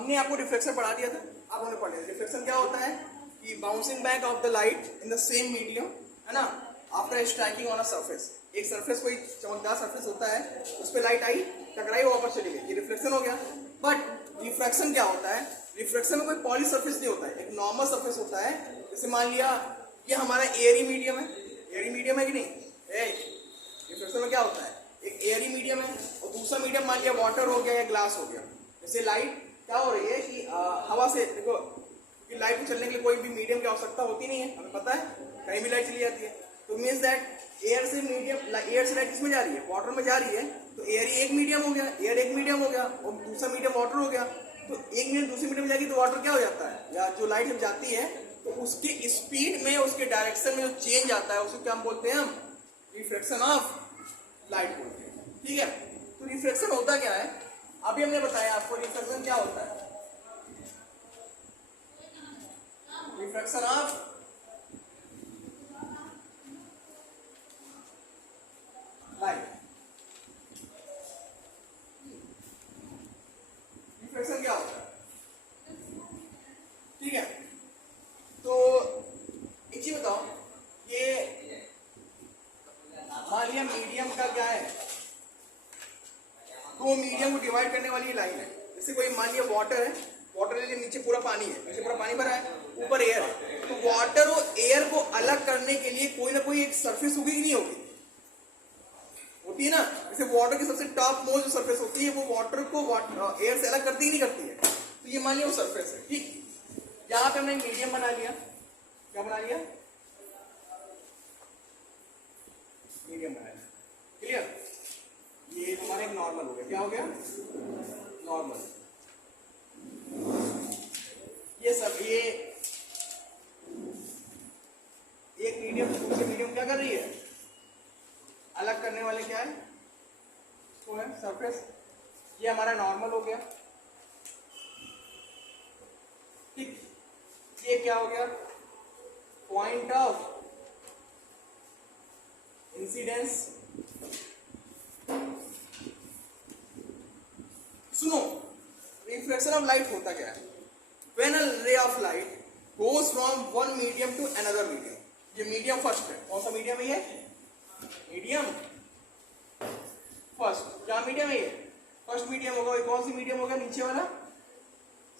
हमने आपको रिफ्लेक्शन पढ़ा दिया था, आप हमने पढ़ लिया। रिफ्लेक्शन क्या होता है कि bouncing back of the light in the same medium, है ना, after striking on a surface. एक सरफेस, कोई चमकदार सरफेस होता है, उस पर लाइट आई, टकराई, वो वापस चली गई, ये रिफ्लेक्शन हो गया। बट रिफ्रैक्शन क्या होता है? रिफ्रैक्शन में कोई पॉली सरफेस नहीं होता है, एक नॉर्मल सरफेस होता है। जैसे मान लिया ये हमारा एयरी मीडियम है, एयरी मीडियम है कि नहीं? रिफ्लेक्शन में क्या होता है? एक एयरी मीडियम है और दूसरा मीडियम मान लिया वाटर हो गया या ग्लास हो गया। जैसे लाइट क्या हो रही है कि हवा से, देखो कि लाइट को चलने के लिए कोई भी मीडियम की आवश्यकता होती नहीं है, हमें पता है, कहीं भी लाइट चली जाती है। तो मीन्स दैट एयर से मीडियम, एयर से लाइट किसमें जा रही है? वाटर में जा रही है। तो एयर एक मीडियम हो गया, एयर एक मीडियम हो गया और दूसरा मीडियम वाटर हो गया। तो एक मीडियम दूसरे मीडियम में जाएगी तो वाटर क्या हो जाता है, या जो लाइट जब जाती है तो उसकी स्पीड में, उसके डायरेक्शन में जो चेंज आता है उसको क्या हम बोलते हैं? हम रिफ्लेक्शन ऑफ लाइट बोलते हैं। ठीक है, तो रिफ्लेक्शन होता क्या है? अभी हमने बताया आपको रिफ्लेक्शन क्या होता है। रिफ्लेक्शन ऑफ लाइट, रिफ्लेक्शन क्या होता है? ठीक है, तो एक चीज बताओ, ये मान लिया मीडियम का क्या है, दो मीडियम को डिवाइड करने वाली लाइन है। जैसे कोई मान लिया वाटर है, वाटर के नीचे पूरा पानी है, नीचे पूरा पानी भरा है, ऊपर एयर है। तो वाटर और एयर को अलग करने के लिए कोई ना कोई एक सरफेस होगी कि नहीं होगी? होती है ना। जैसे वाटर की सबसे टॉप मोस्ट जो सरफेस होती है वो वाटर को एयर से अलग करती ही नहीं करती है। तो ये मान लिया वो सरफेस है। ठीक, यहाँ पे हमने मीडियम बना लिया। क्या बना लिया? मीडियम बना लिया। क्लियर? ये तुम्हारा एक नॉर्मल हो गया। क्या हो गया? नॉर्मल। ये सब, ये एक मीडियम दूसरे मीडियम क्या कर रही है? अलग करने वाले क्या है? तो है सरफेस। ये हमारा नॉर्मल हो गया। ठीक, ये क्या हो गया? Point of incidence. सुनो, रिफ्लेक्शन ऑफ लाइट होता क्या है? When a ray of light goes from one medium to another medium, ये मीडियम फर्स्ट है। कौन सा मीडियम है ये? Medium first. क्या मीडियम है ये? फर्स्ट मीडियम होगा। ये कौन सी मीडियम होगा? नीचे वाला,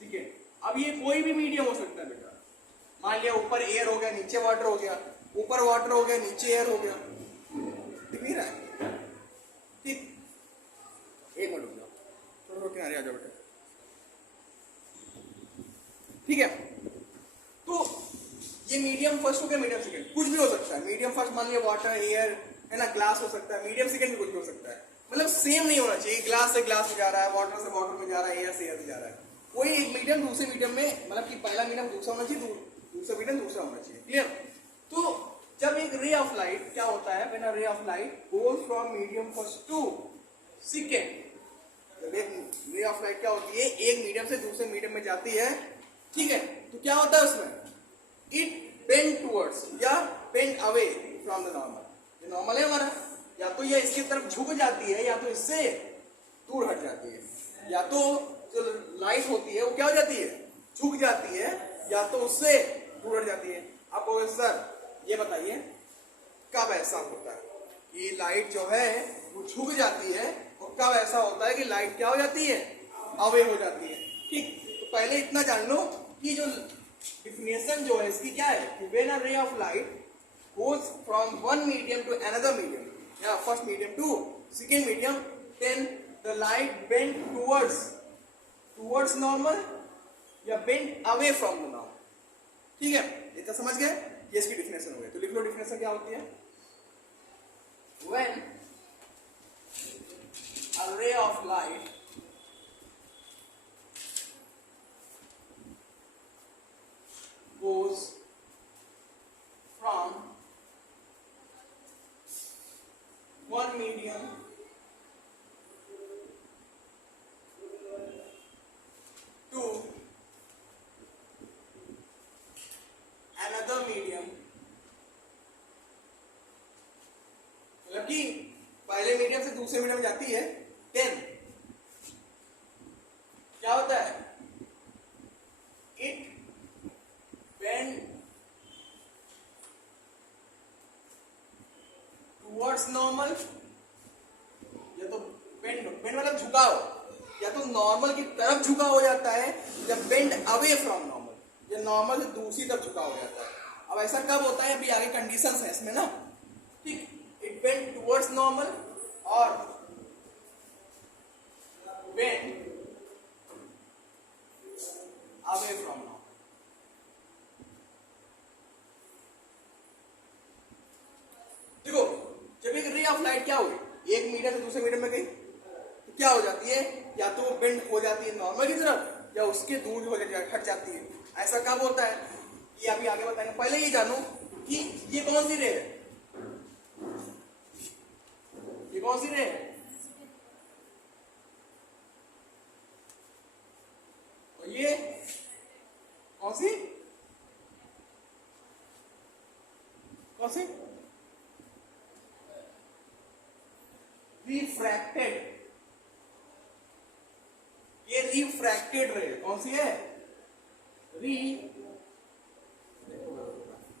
सेकेंड। अब ये कोई भी मीडियम हो सकता है बेटा। मान लिया ऊपर एयर हो गया, नीचे वाटर हो गया, ऊपर वाटर हो गया, नीचे एयर हो गया। दिख नहीं रहा है? ठीक, एक मिनट रुक जाओ, थोड़ा किनारे आ जाओ बेटा। ठीक है, तो ये मीडियम फर्स्ट हो गया, मीडियम सेकंड कुछ भी हो सकता है। मीडियम फर्स्ट मान लिया वाटर, एयर, है ना, ग्लास हो सकता है। मीडियम सेकंड भी कुछ भी हो सकता है। मतलब सेम नहीं होना चाहिए। ग्लास से ग्लास में जा रहा है, वाटर से वाटर में जा रहा है, एयर से एयर में जा रहा है। कोई एक मीडियम दूसरे मीडियम में, मतलब कि पहला मीडियम दूसरा होना चाहिए, दूसरा मीडियम दूसरा होना चाहिए। क्लियर? तो जब एक रे ऑफ लाइट क्या होता है? When a ray of light goes from medium first to second, ray of light क्या होती है? एक मीडियम से दूसरे मीडियम में जाती है। ठीक है, तो क्या होता है उसमें? इट बेंड टुवर्ड्स या bend away from the normal. ये नॉर्मल है हमारा, या तो ये इसकी तरफ झुक जाती है या तो इससे दूर हट जाती है। या तो जो लाइट होती है वो क्या हो जाती है? झुक जाती है, या तो उससे दूर हट जाती है। आप कहोगे सर ये बताइए कब ऐसा होता है कि लाइट जो है वो झुक जाती है, और कब ऐसा होता है कि लाइट क्या हो जाती है? अवे हो जाती है। ठीक, तो पहले इतना जान लो कि जो डिफिनेशन जो है इसकी क्या है कि when a ray of light goes from one medium to another medium, या first medium to second medium, then the light bend towards normal या bend away from the normal. ठीक है, इतना समझ गए? ये इसकी डिफिनेशन हो गई। तो लिख लो डिफिनेशन क्या होती है। When a ray of light goes from one medium to another medium, मतलब कि पहले मीडियम से दूसरे मीडियम में जाती है, देन क्या होता है? टुवर्ड्स नॉर्मल, या तो बेंड, बेंड मतलब झुकाव, या तो नॉर्मल की तरफ झुका हो जाता है, या बेंड अवे फ्रॉम नॉर्मल, या नॉर्मल से दूसरी तरफ झुका हो जाता है। अब ऐसा कब होता है, अभी आगे कंडीशंस है इसमें ना, ठीक। इट बेंड टुवर्ड्स नॉर्मल और बेंड अवे फ्रॉम नॉर्मल। देखो जब एक रे ऑफ लाइट क्या हुई, एक मीडियम से दूसरे मीडियम में गई, तो क्या हो जाती है, या तो बेंड हो जाती है नॉर्मल की तरफ, या उसके दूर हो हट जाती है। ऐसा कब होता है, ये अभी आगे बताएंगे। पहले ये जानो कि ये कौन सी रे है, ये कौन सी रे है, और ये कौन सी, कौन सी, रिफ्रैक्टेड। ये रिफ्रैक्टेड रे कौन सी है,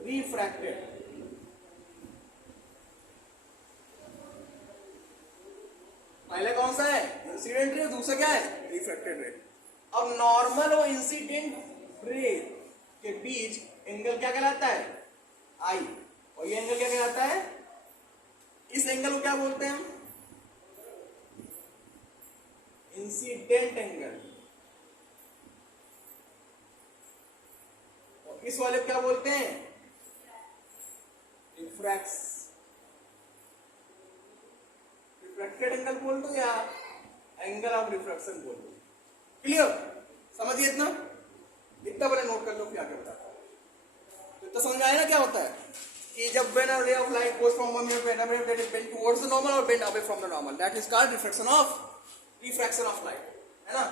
रिफ्रैक्टेड। पहले कौन सा है, इंसिडेंट रे, दूसरा क्या है, रिफ्रैक्टेड रे। अब नॉर्मल और इंसिडेंट रे के बीच एंगल क्या कहलाता है, आई, और ये एंगल क्या कहलाता है, इस एंगल को क्या बोलते हैं हम, इंसिडेंट एंगल। और इस वाले को क्या बोलते हैं, रिफ्रैक्टेड एंगल बोल दो या एंगल ऑफ रिफ्रैक्शन बोल दो। क्लियर, समझिए इतना, इतना बड़े नोट कर लो, फिर आगे बताता हूं। तो इतना समझ आया ना क्या होता है कि जब when a ray of light goes from one mirror to another mirror, that is bent towards the normal or bent away from the normal, that is called refraction of light, है ना।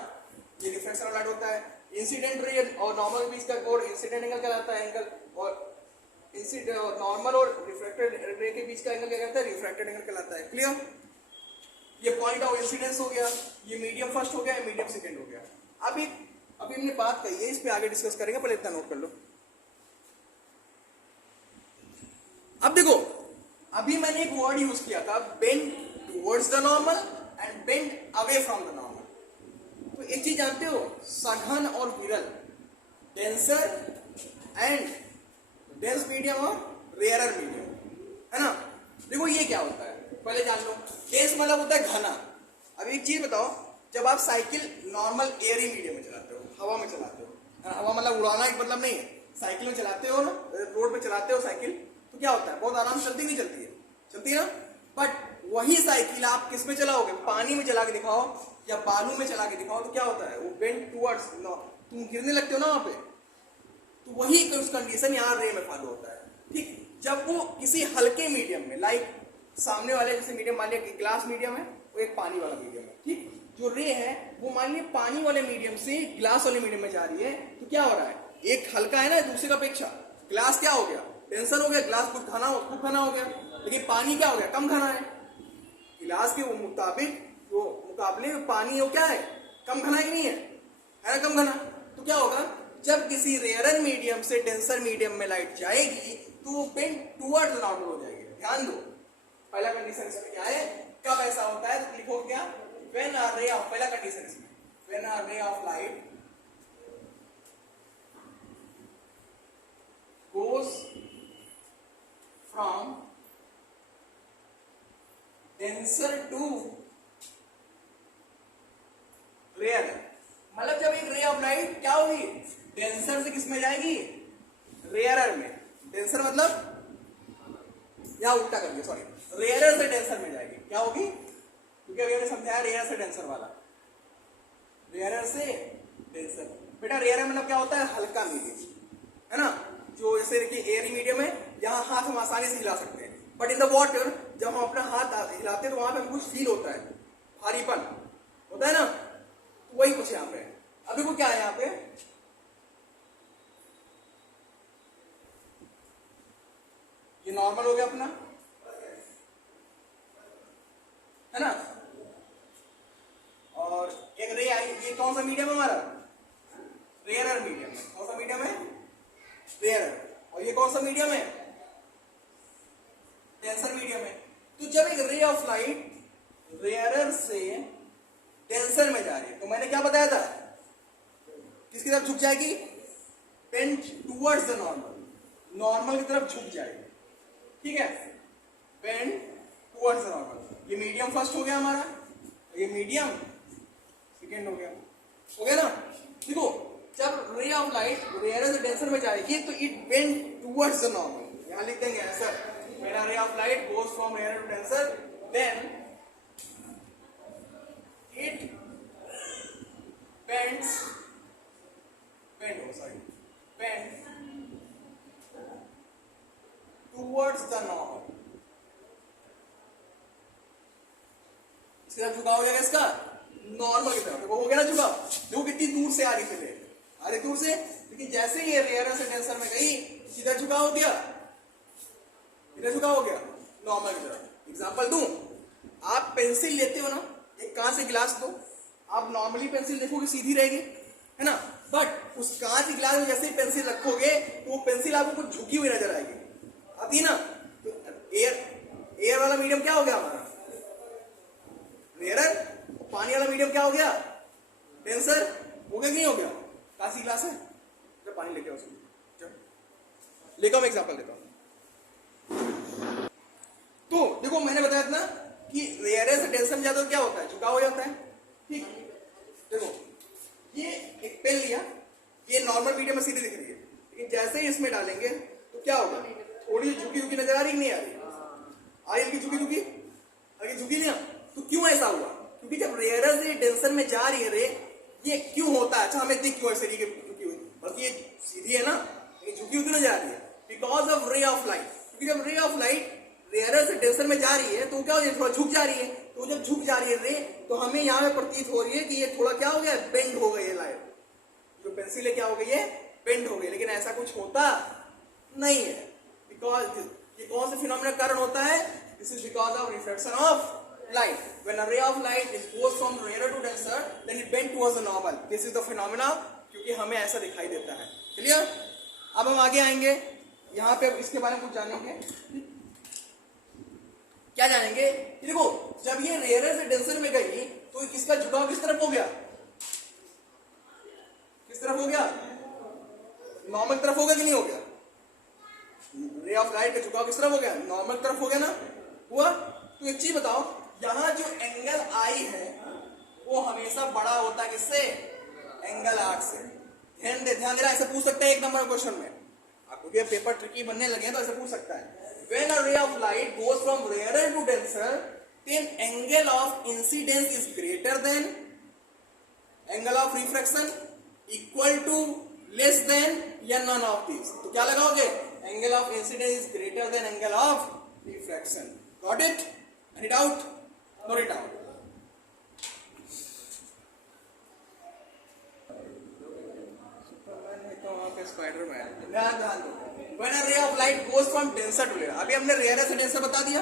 ये रिफ्रैक्शन ऑफ लाइट होता है। Incident ray और normal के बीच का कोण incident angle कहलाता है, एंगल, और नॉर्मल और रिफ्रैक्टेड रे के बीच का एंगल क्या कहलाता है, रिफ्रैक्टेड एंगल कहलाता है। क्लियर, ये पॉइंट ऑफ इंसिडेंस हो गया, ये मीडियम फर्स्ट हो गया, मीडियम सेकंड हो गया। अभी हमने बात कही है, इस पे आगे डिस्कस करेंगे, पहले इतना नोट कर लो। अब देखो, अभी मैंने एक वर्ड यूज किया था, bend towards the normal and bend away from the normal. तो एक चीज जानते हो, सघन और विरल, डेंसर एंड डेंस मीडियम और रेयरर मीडियम, है ना। देखो ये क्या होता है, पहले जान लो। डेंस मतलब होता है घना। अब एक चीज बताओ, जब आप साइकिल नॉर्मल एयरी मीडियम में चलाते हो, हवा में चलाते हो, हवा मतलब उड़ाना एक मतलब नहीं है, साइकिल में चलाते हो ना, रोड पे चलाते हो साइकिल, तो क्या होता है, बहुत आराम से चलती नहीं चलती है, चलती है ना। बट वही साइकिल आप किस में चलाओगे, पानी में चला के दिखाओ या बालू में चला के दिखाओ, तो क्या होता है, वो बेंड टुवर्ड्स, तुम गिरने लगते हो ना वहां पे। तो वही कंडीशन यहाँ रे में फॉलो होता है, ठीक। जब वो किसी हल्के मीडियम में, लाइक सामने वाले जैसे मीडियम, मान लिया ग्लास मीडियम है, वो एक पानी वाला मीडियम है, ठीक। जो रे है वो मान लिया पानी वाले मीडियम से ग्लास वाले मीडियम में जा रही है, तो क्या हो रहा है, एक हल्का है ना दूसरे का अपेक्षा। ग्लास क्या हो गया, टेंसर हो गया, ग्लास कुछ घना हो गया, लेकिन पानी क्या हो गया, कम घना है। गिलास के मुकाबले में पानी वो क्या है, कम घना ही नहीं है ना, कम घना। तो क्या होगा, जब किसी रेयरर मीडियम से डेंसर मीडियम में लाइट जाएगी तो वो बेंड टुवर्ड्स नॉर्मल हो जाएगी। ध्यान दो, पहला कंडीशन इसमें क्या है, कब ऐसा होता है, तो लिखो क्या, व्हेन अ रे ऑफ, पहला कंडीशन इसमें, when a ray of light goes from denser to rarer, मतलब जब एक रे ऑफ लाइट क्या होगी, डेंसर से किस में जाएगी, रेयरर में। डेंसर मतलब या उल्टा कर दिया, सॉरी, रेयरर से डेंसर में जाएगी, क्या होगी, क्योंकि अभी हमने समझाया रेयर से डेंसर वाला, रेयरर से डेंसर। बेटा रेयरर मतलब क्या होता है, हल्का मीडियम, है ना। जो जैसे देखिए एयरी मीडियम है, यहाँ हाथ हम आसानी से हिला सकते हैं, बट इन द वाटर जब हम अपना हाथ हिलाते हैं तो वहां पे कुछ फील होता है, भारीपन होता है ना, तो वही कुछ यहाँ पे। अभी को क्या है यहाँ पे, ये नॉर्मल हो गया अपना, है ना, और एक रे आई, ये कौन सा मीडियम है हमारा, रेयरर मीडियम है। कौन सा मीडियम है, रेयरर। और ये कौन सा मीडियम है, डेंसर मीडियम है। तो जब एक रे ऑफ लाइट रेयरर से डेंसर में जा रही है तो मैंने क्या बताया था, किसकी तरफ झुक जाएगी, bent towards the normal, normal की तरफ झुक जाएगी, ठीक है, बेंट टुवर्ड्स द नॉर्मल। ये मीडियम फर्स्ट हो गया हमारा, ये मीडियम सेकेंड हो गया ना। देखो जब रे ऑफ लाइट रेयरर से डेंसर में जाएगी तो it bent towards the normal, यहां लिख देंगे ऐसा, मेरा ray of light goes from rarer to denser, then it bends towards the normal। इसका झुकाव हो जाएगा, इसका नॉर्मल की तरफ, हो गया ना झुकाव। देखो कितनी दूर से आ रही थी, आ रही दूर से, लेकिन जैसे ही ये रेयरर से डेंसर में गई सीधा झुकाव हो गया, सीधा झुकाव हो गया नॉर्मल की तरफ। एग्जांपल दूं, आप पेंसिल लेते हो ना, एक कांच से गिलास दो, आप नॉर्मली पेंसिल देखोगे सीधी रहेगी, है ना, बट उस कांच के गिलास में जैसे ही पेंसिल रखोगे तो वो पेंसिल आपको कुछ झुकी हुई नजर आएगी, आती ना। तो एयर वाला मीडियम क्या हो गया हमारा, रेयरर, पानी वाला मीडियम क्या हो गया, डेंसर, हो गया कि नहीं हो गया। कांच की गिलास है, जब पानी लेके आओ उसमें, लेकर मैं एग्जांपल देता हूं। तो देखो मैंने बताया था ना कि रेयरर से डेंसर में जाता तो क्या होता है, झुकाव हो जाता है, ठीक। देखो ये एक पेन लिया, ये नॉर्मल मीडियम में सीधी दिख रही है, लेकिन जैसे ही इसमें डालेंगे तो क्या होगा, थोड़ी झुकी झुकी नजर आ रही कि नहीं आ रही, आ रही झुकी झुकी, आगे झुकी नहीं। तो क्यों ऐसा हुआ, क्योंकि जब रेयरर से डेंसर में जा रही है रे, ये क्यों होता है, अच्छा हमें दिख क्यों ऐसे रही झुकी हुई, बल्कि ये सीधी है ना, ये झुकी हुई क्यों जा रही है, बिकॉज ऑफ रे ऑफ लाइट। क्योंकि जब रे ऑफ लाइट रेयरर से डेंसर में जा रही है तो क्या हो रही है, थोड़ा झुक जा रही है, तो जब झुक जा रही है रे तो हमें यहाँ पे प्रतीत हो रही है कि ये थोड़ा क्या हो गया, बेंड हो गई है लाइट, जो पेंसिल है क्या हो गई है, बेंड हो गई। लेकिन ऐसा कुछ होता नहीं है, बिकॉज ये कौन से फिनोमेना कारण होता है, this is because of reflection of light। When a ray of light is goes from rarer to denser, then it bend towards the normal। This is the phenomena, क्योंकि हमें ऐसा दिखाई देता है। क्लियर? अब हम आगे आएंगे, यहाँ पे इसके बारे में कुछ जानेंगे। क्या जानेंगे, देखो जब ये रेयरर से डेंसर में गई तो इसका झुकाव किस तरफ हो गया, किस तरफ हो गया, नॉर्मल तरफ हो गया कि नहीं हो गया, रे ऑफ लाइट का झुकाव किस तरफ हो गया, नॉर्मल तरफ हो गया ना, हुआ। तो एक चीज बताओ, यहां जो एंगल आई है वो हमेशा बड़ा होता है किससे, एंगल आर से। ध्यान दे रहा, ऐसे पूछ सकते हैं एक नंबर क्वेश्चन में, आपको ये पेपर ट्रिकी बनने लगे तो ऐसे पूछ सकता है। When a ray of light goes from rarer to denser, then angle of incidence is greater than angle of refraction, equal to, less than, या none of these। तो क्या लगाओगे, angle of incidence is greater than angle of refraction। Got it? Any doubt? Not it out। Spiderman, ध्यान दो। When a ray of light goes from denser to rarer, अभी हमने rare से denser बता दिया,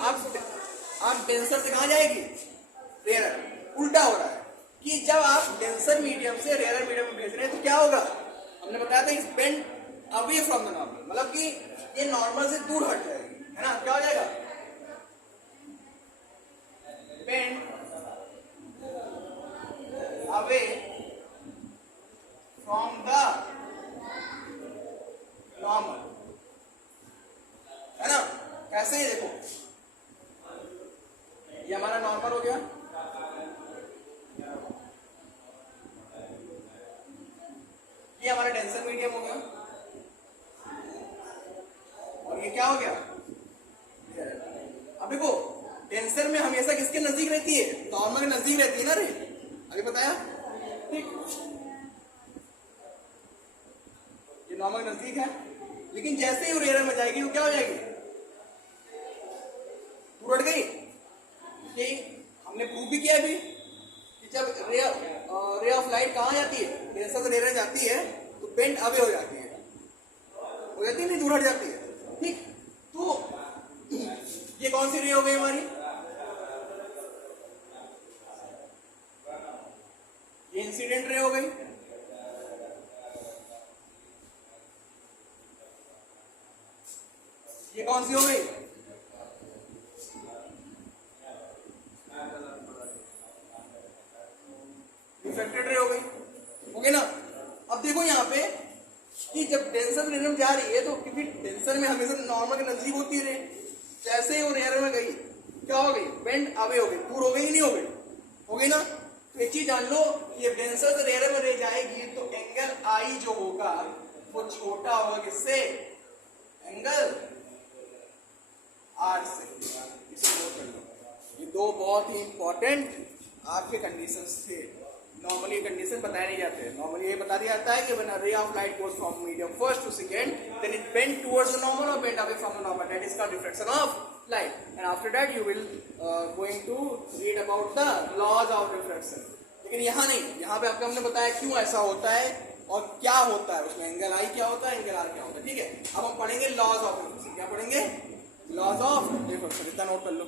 आप डेंसर से कहां जाएगी, रेयर। उल्टा हो रहा है कि जब आप डेंसर मीडियम से रेयर मीडियम में भेज रहे हैं तो क्या होगा, हमने बताया था, इस bend away from the normal, मतलब कि ये नॉर्मल से दूर हट जाएगी, है ना। क्या हो जाएगा, bend away from the normal, है ना। कैसे है देखो, ये हमारा नॉर्मल हो गया, ये हमारा डेंसर मीडियम हो गया, और ये क्या हो गया। अब देखो डेंसर में हमेशा किसके नजदीक रहती है, नॉर्मल के नजदीक रहती है ना रे, अभी बताया, ठीक। ये नॉर्मल नजदीक है, लेकिन जैसे ही रेयर में जाएगी वो क्या हो जाएगी, दूर हट गई। ये हमने प्रूव भी किया अभी कि जब रे ऑफ लाइट कहां जाती है, डेंसर से रेयर जाती है तो बेंड अवे हो जाती है, हो जाती है नहीं, दूर हट जाती है, ठीक। तो ये कौन सी रे हो गई हमारी, ये इंसिडेंट रे हो गई, ये कौन सी हो गई, रिफ्रैक्टेड रे हो गई, ओके ना। अब देखो यहाँ पे कि जब डेंसर रेयर में जा रही है तो क्योंकि डेंसर में हमेशा नॉर्मल के नजदीक होती है रे, जैसे ही वो रेयर में गई क्या हो गई, बेंड अवे हो गई, दूर हो गई कि नहीं हो गई, हो गई ना। तो एक चीज जान लो, ये डेंसर से रेयर में रह जाएगी तो एंगल आई जो होगा वो छोटा होगा किससे, एंगल आर से। इसे नोट कर लो, ये दो बहुत ही इंपॉर्टेंट आपके कंडीशंस थे। नॉर्मली कंडीशन बताए नहीं जाते, नॉर्मली ये बता दिया जाता है कि when a ray of light goes from medium first to second then it bend towards the normal और bend away from the normal, that is called reflection of light, and after that you will going to read about the laws of refraction। लेकिन यहाँ नहीं, यहाँ पे आपको हमने बताया क्यों ऐसा होता है और क्या होता है उसमें, एंगल आई क्या होता है, एंगल आर क्या होता है, ठीक है। अब हम पढ़ेंगे लॉज ऑफ रिफ्लेक्शन, क्या पढ़ेंगे, लॉज ऑफ रिफ्लेक्शन, इतना नोट कर लो।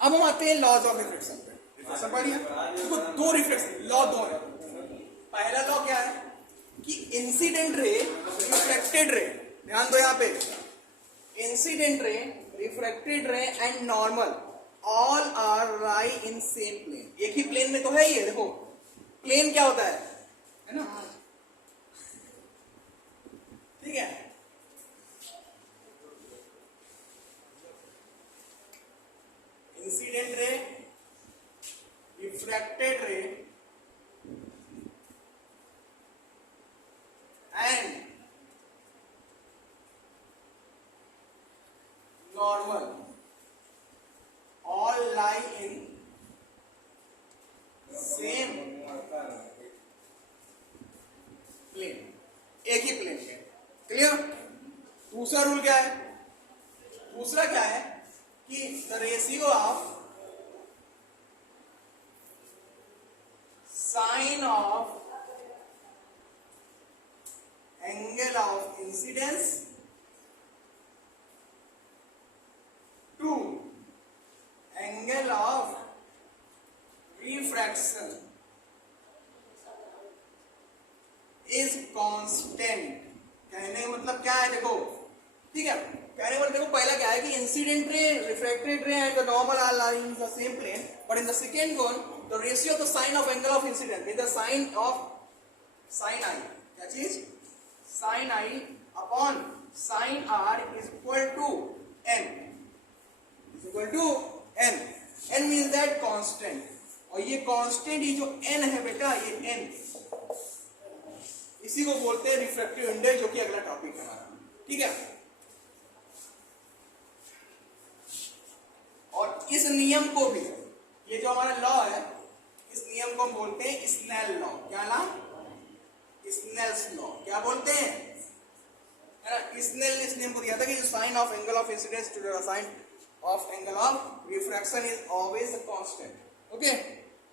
अब हम आते हैं लॉज ऑफ रिफ्लेक्शन पे, रिफ्लेक्शन पढ़िए। देखो दो रिफ्लेक्शन लॉ दो है। पहला लॉ क्या है कि इंसिडेंट रे रिफ्लेक्टेड रे, ध्यान दो यहाँ पे, incident ray refracted ray and normal all are lie in same plane, एक ही प्लेन में तो है ये। देखो प्लेन क्या होता है ना, ठीक है। Incident ray refracted ray and normal all lie in same plane, एक ही प्लेन में, क्लियर। दूसरा रूल क्या है, दूसरा क्या है कि the ratio of sine of angle of incidence to angle of refraction is constant। कहने का मतलब क्या है, देखो ठीक है, कहने का मतलब देखो पहला क्या है कि incident ray refracted ray and the normal are lying in the same plane, but in the second one the ratio of the sine of angle of incident with the sine of sine i, क्या चीज, sine i upon sine r is equal to n, equal to n. N means that constant, और ये constant ये जो N है बेटा, ये N इसी को बोलते हैं रिफ्रैक्टिव इंडेक्स, जो कि अगला टॉपिक है हमारा, ठीक है। और इस नियम को भी, ये जो हमारा लॉ है, इस नियम को हम बोलते हैं स्नेल लॉ। क्या नाम, स्नेल्स लॉ, क्या बोलते हैं, है ना। स्नेल ने इस नियम को दिया था कि sine of angle of incidence to the sine of angle of refraction is always a constant, okay।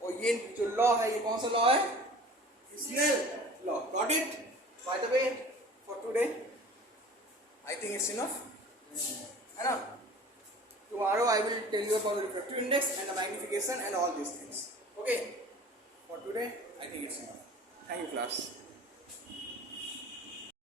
और ये जो लॉ है ये कौन सा लॉ है, Snell law, got it. By the way for today I think it's enough, है ना। Tomorrow I will tell you about the refractive index and the magnification and all these things, okay. For today I think it's enough, thank you class.